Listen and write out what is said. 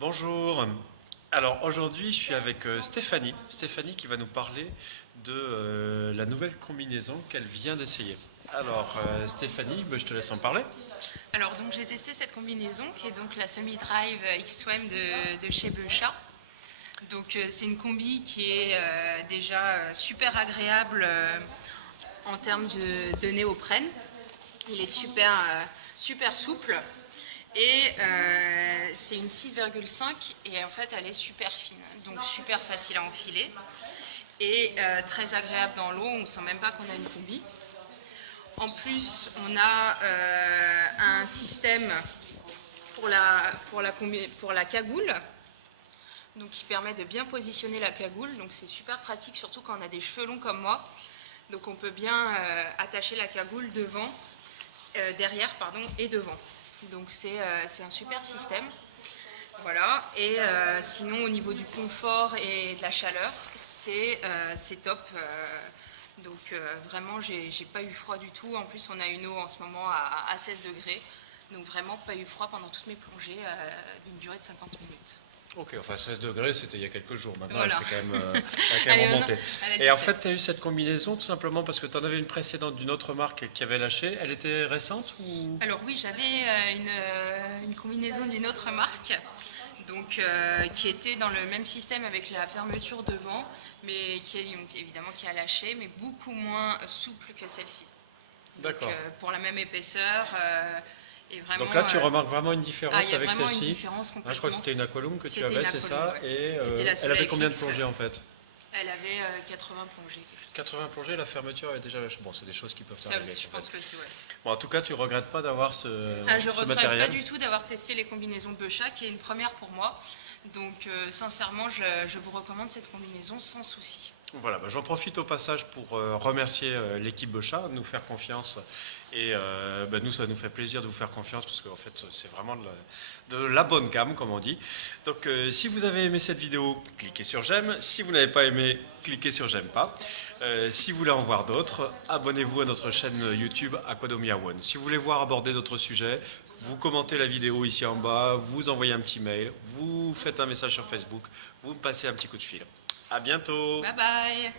Bonjour. Alors aujourd'hui, je suis avec Stéphanie. Stéphanie qui va nous parler de la nouvelle combinaison qu'elle vient d'essayer. Alors Stéphanie, je te laisse en parler. Alors donc j'ai testé cette combinaison qui est donc la Semi-Drive X2M de chez Beuchat. Donc c'est une combi qui est déjà super agréable en termes de néoprène. Il est super souple et c'est une 6,5 et en fait elle est super fine, donc super facile à enfiler et très agréable dans l'eau, on ne sent même pas qu'on a une combi. En plus, on a un système pour la cagoule, donc qui permet de bien positionner la cagoule. Donc c'est super pratique, surtout quand on a des cheveux longs comme moi. Donc on peut bien attacher la cagoule derrière et devant. Donc c'est un super système. Voilà. Et sinon au niveau du confort et de la chaleur, c'est top. Donc vraiment, j'ai pas eu froid du tout. En plus, on a une eau en ce moment à 16 degrés. Donc vraiment, pas eu froid pendant toutes mes plongées d'une durée de 50 minutes. Ok, enfin 16 degrés, c'était il y a quelques jours. Maintenant, Voilà. elle a quand même remonté. Elle a Et en 17. fait, tu as eu cette combinaison tout simplement parce que tu en avais une précédente d'une autre marque qui avait lâché. Elle était récente ou... Alors oui, j'avais une combinaison d'une autre marque. Donc, qui était dans le même système avec la fermeture devant, mais évidemment qui a lâché, mais beaucoup moins souple que celle-ci. D'accord. Pour la même épaisseur. Et vraiment, Donc là, tu remarques vraiment une différence il y a avec vraiment une celle-ci. différence complètement. Je crois que c'était une Aqualung que tu C'était avais, une c'est Aqualung, ça. ouais. Et C'était la elle avait Soleil combien de Fix. plongées en fait? Elle avait 80 plongées, quelque chose. 80 plongées, la fermeture avait déjà lâché. Bon, c'est des choses qui peuvent Ça arriver. aussi, je En pense fait. que c'est ouais. Bon, en tout cas, tu regrettes pas d'avoir Je ce regrette matériel. pas du tout d'avoir testé les combinaisons Beuchat, qui est une première pour moi. Donc, sincèrement, je vous recommande cette combinaison sans souci. Voilà, j'en profite au passage pour remercier l'équipe Beuchat de nous faire confiance. Et nous, ça nous fait plaisir de vous faire confiance parce qu'en fait, c'est vraiment de la bonne gamme, comme on dit. Donc, si vous avez aimé cette vidéo, cliquez sur j'aime. Si vous n'avez pas aimé, cliquez sur j'aime pas. Si vous voulez en voir d'autres, abonnez-vous à notre chaîne YouTube Aquadomia One. Si vous voulez voir aborder d'autres sujets, vous commentez la vidéo ici en bas, vous envoyez un petit mail, vous faites un message sur Facebook, vous me passez un petit coup de fil. À bientôt. Bye bye!